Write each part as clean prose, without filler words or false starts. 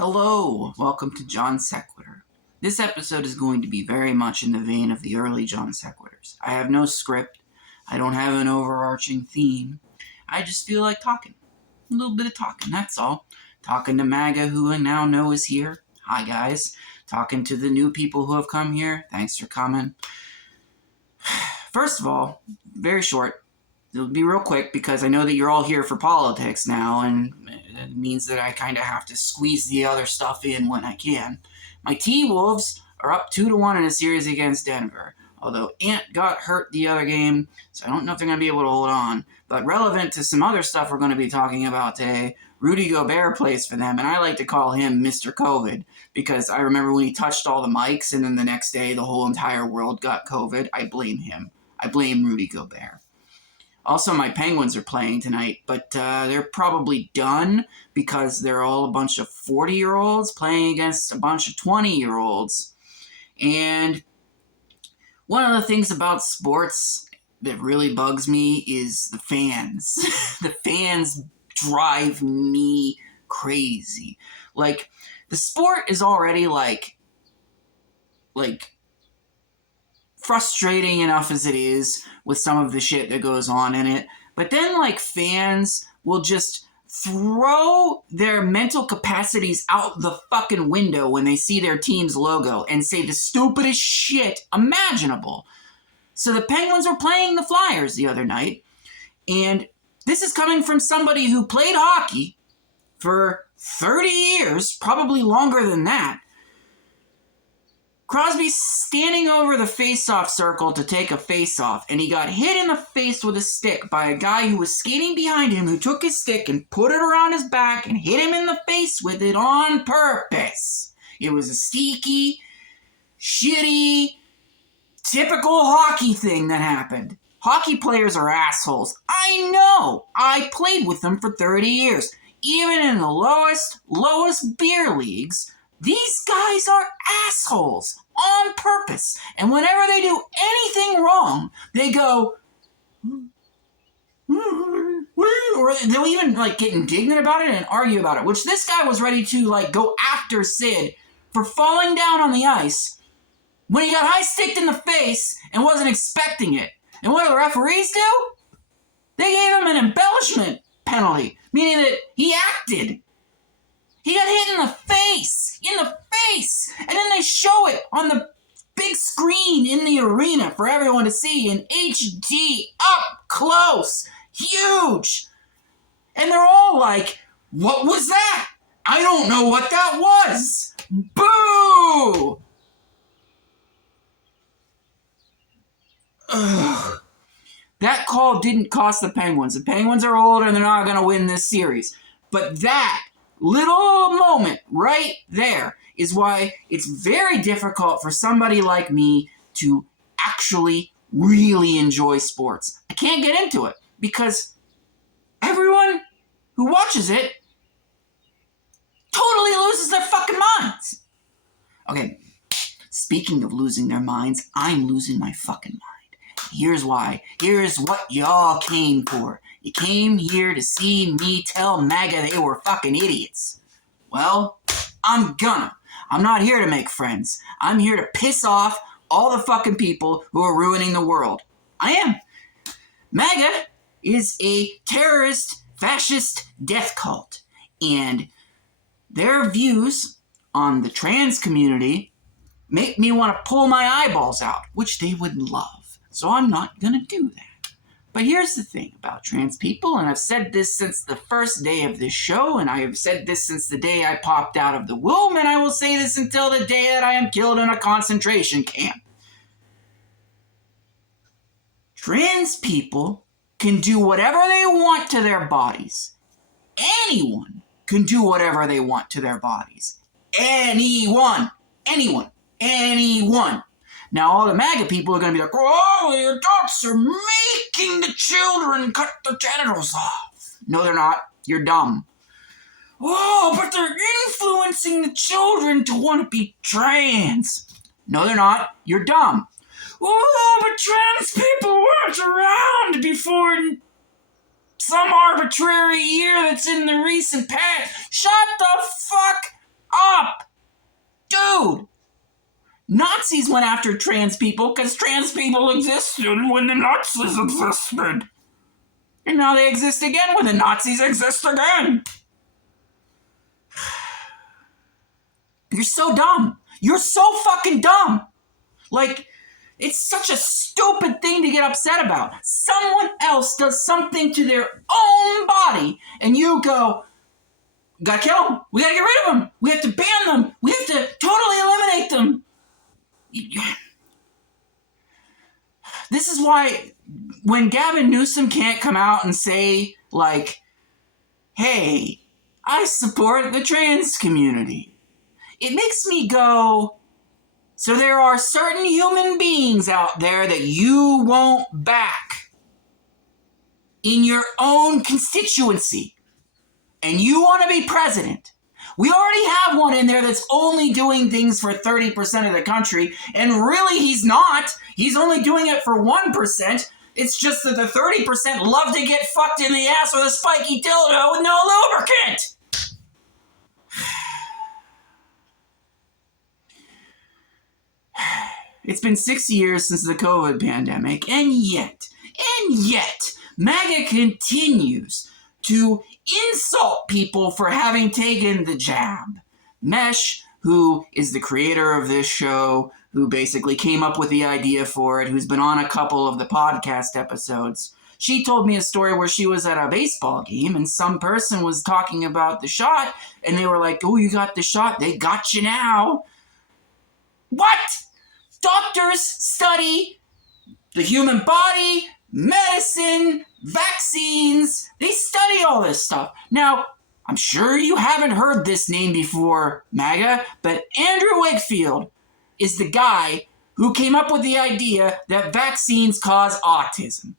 Hello, welcome to Johnsequitur. This episode is going to be very much in the vein of the early Johnsequiturs. I have no script, I don't have an overarching theme, I just feel like talking. A little bit of talking, that's all. Talking to MAGA, who I now know is here. Hi guys. Talking to the new people who have come here. Thanks for coming. First of all, very short. It'll be real quick because I know that you're all here for politics now, and it means that I kind of have to squeeze the other stuff in when I can. My T-Wolves are up 2-1 in a series against Denver, although Ant got hurt the other game, so I don't know if they're going to be able to hold on. But relevant to some other stuff we're going to be talking about today, Rudy Gobert plays for them, and I like to call him Mr. COVID, because I remember when he touched all the mics, and then the next day the whole entire world got COVID. I blame him. I blame Rudy Gobert. Also, my Penguins are playing tonight, but they're probably done because they're all a bunch of 40-year-olds playing against a bunch of 20-year-olds. And one of the things about sports that really bugs me is the fans. The fans drive me crazy. Like, the sport is already, like frustrating enough as it is with some of the shit that goes on in it. But then, like, fans will just throw their mental capacities out the fucking window when they see their team's logo and say the stupidest shit imaginable. So the Penguins were playing the Flyers the other night, and this is coming from somebody who played hockey for 30 years, probably longer than that. Crosby's standing over the face-off circle to take a face-off, and he got hit in the face with a stick by a guy who was skating behind him, who took his stick and put it around his back and hit him in the face with it on purpose. It was a steaky, shitty, typical hockey thing that happened. Hockey players are assholes. I know. I played with them for 30 years. Even in the lowest beer leagues, these guys are assholes on purpose. And whenever they do anything wrong, they go, or they'll even like get indignant about it and argue about it, which this guy was ready to like go after Sid for falling down on the ice when he got high-sticked in the face and wasn't expecting it. And what do the referees do? They gave him an embellishment penalty, meaning that he acted. He got hit in the face, and then they show it on the big screen in the arena for everyone to see in HD, up close, huge. And they're all like, what was that? I don't know what that was. Boo! Ugh. That call didn't cost the Penguins. The Penguins are old and they're not going to win this series. But that little moment right there is why it's very difficult for somebody like me to actually really enjoy sports. I can't get into it because everyone who watches it totally loses their fucking minds. Okay, speaking of losing their minds, I'm losing my fucking mind. Here's why. Here's what y'all came for. You came here to see me tell MAGA they were fucking idiots. Well, I'm not here to make friends. I'm here to piss off all the fucking people who are ruining the world. I am. MAGA is a terrorist, fascist death cult. And their views on the trans community make me want to pull my eyeballs out, which they would love. So I'm not going to do that. But here's the thing about trans people, and I've said this since the first day of this show, and I have said this since the day I popped out of the womb, and I will say this until the day that I am killed in a concentration camp. Trans people can do whatever they want to their bodies. Anyone can do whatever they want to their bodies. Anyone. Now, all the MAGA people are going to be like, oh, the adults are making the children cut their genitals off. No, they're not. You're dumb. Oh, but they're influencing the children to want to be trans. No, they're not. You're dumb. Oh, but trans people weren't around before some arbitrary year that's in the recent past. Shut the fuck Nazis went after trans people because trans people existed when the Nazis existed. And now they exist again when the Nazis exist again. You're so dumb. You're so fucking dumb. Like, it's such a stupid thing to get upset about. Someone else does something to their own body, and you go, gotta kill them. We gotta get rid of them. We have to ban them. We have to totally eliminate them. This is why when Gavin Newsom can't come out and say, like, hey, I support the trans community, it makes me go, so there are certain human beings out there that you won't back in your own constituency, and you want to be president. We already have one in there that's only doing things for 30% of the country, and really he's not. He's only doing it for 1%. It's just that the 30% love to get fucked in the ass with a spiky dildo with no lubricant. It's been 6 years since the COVID pandemic, and yet, MAGA continues to insult people for having taken the jab. Mesh, who is the creator of this show, who basically came up with the idea for it, who's been on a couple of the podcast episodes, she told me a story where she was at a baseball game and some person was talking about the shot, and they were like, oh, you got the shot, they got you now. What? Doctors study the human body, medicine, vaccines. They study all this stuff. Now, I'm sure you haven't heard this name before, MAGA, but Andrew Wakefield is the guy who came up with the idea that vaccines cause autism.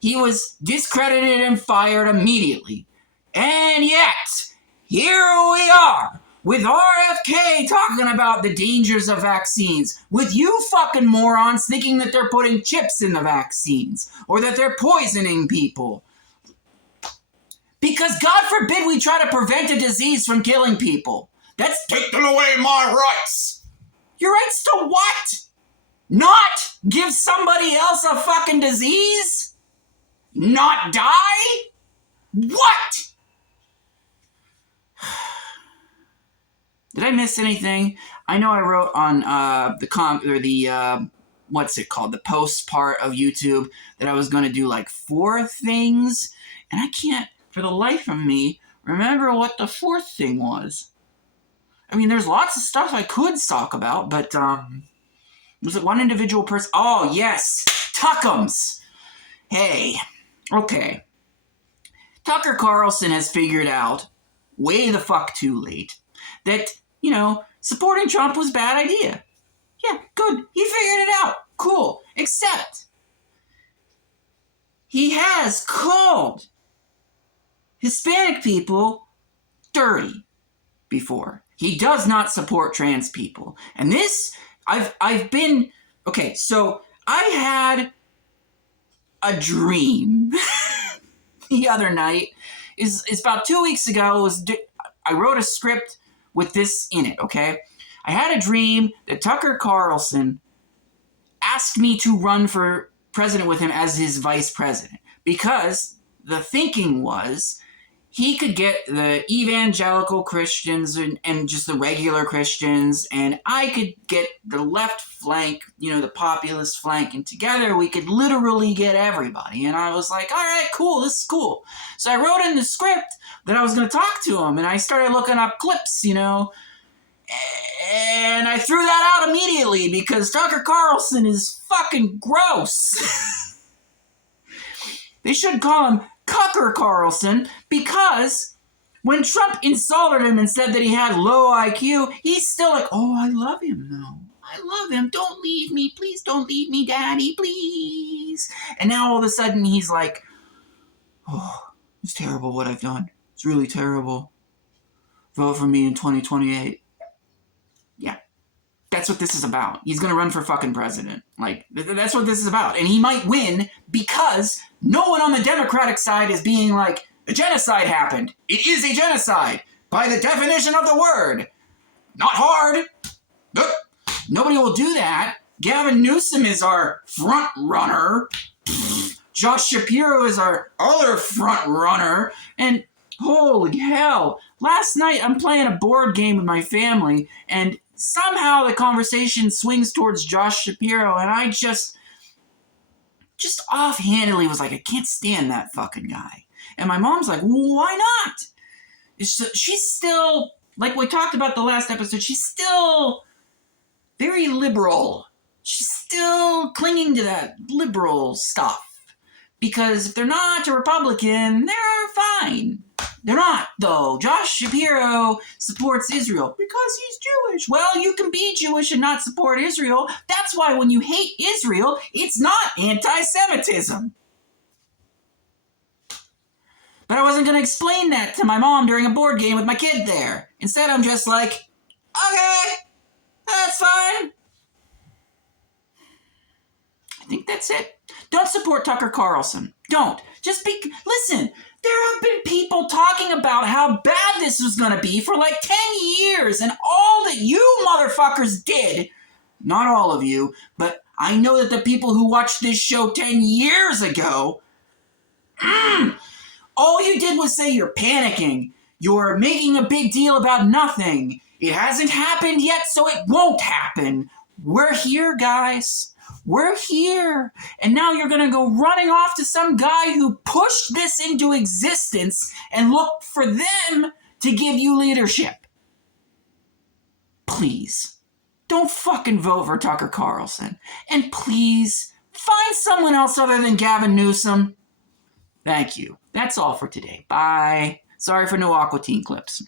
He was discredited and fired immediately. And yet, here we are, with RFK talking about the dangers of vaccines, with you fucking morons thinking that they're putting chips in the vaccines, or that they're poisoning people. Because God forbid we try to prevent a disease from killing people. That's taking away my rights. Your rights to what? Not give somebody else a fucking disease? Not die? What? Did I miss anything? I know I wrote on the what's it called? The post part of YouTube that I was going to do like 4 things, and I can't, for the life of me, remember what the 4th thing was. I mean, there's lots of stuff I could talk about, but was it one individual person? Oh, yes, Tuckums. Hey, okay. Tucker Carlson has figured out, way the fuck too late, that, you know, supporting Trump was a bad idea. Yeah, good. He figured it out. Cool. Except, he has called Hispanic people dirty before. He does not support trans people. And this, I've been, okay, so I had a dream the other night. It's about 2 weeks ago. I wrote a script with this in it, okay? I had a dream that Tucker Carlson asked me to run for president with him as his vice president, because the thinking was he could get the evangelical Christians and just the regular Christians, and I could get the left flank, you know, the populist flank, and together we could literally get everybody. And I was like, all right, cool, this is cool. So I wrote in the script that I was going to talk to him, and I started looking up clips, you know, and I threw that out immediately because Tucker Carlson is fucking gross. They should call him Cucker Tarlson, because when Trump insulted him and said that he had low IQ, he's still like, oh, I love him though. I love him. Don't leave me. Please don't leave me, Daddy, please. And now all of a sudden he's like, oh, it's terrible what I've done. It's really terrible. Vote for me in 2028. Yeah. That's what this is about. He's going to run for fucking president. Like, that's what this is about. And he might win because no one on the Democratic side is being like, a genocide happened. It is a genocide by the definition of the word. Not hard. Nobody will do that. Gavin Newsom is our front runner. Josh Shapiro is our other front runner. And holy hell, last night I'm playing a board game with my family, and somehow the conversation swings towards Josh Shapiro, and I just offhandedly was like, I can't stand that fucking guy. And my mom's like, why not? She's still, like we talked about the last episode, she's still very liberal. She's still clinging to that liberal stuff. Because if they're not a Republican, they're fine. They're not, though. Josh Shapiro supports Israel because he's Jewish. Well, you can be Jewish and not support Israel. That's why when you hate Israel, it's not anti-Semitism. But I wasn't going to explain that to my mom during a board game with my kid there. Instead, I'm just like, okay, that's fine. I think that's it. Don't support Tucker Carlson. Don't. Listen, there have been people talking about how bad this was going to be for like 10 years, and all that you motherfuckers did, not all of you, but I know that the people who watched this show 10 years ago, all you did was say you're panicking. You're making a big deal about nothing. It hasn't happened yet, so it won't happen. We're here, guys. We're here. And now you're going to go running off to some guy who pushed this into existence and look for them to give you leadership. Please, don't fucking vote for Tucker Carlson. And please, find someone else other than Gavin Newsom. Thank you. That's all for today. Bye. Sorry for no Aqua Teen clips.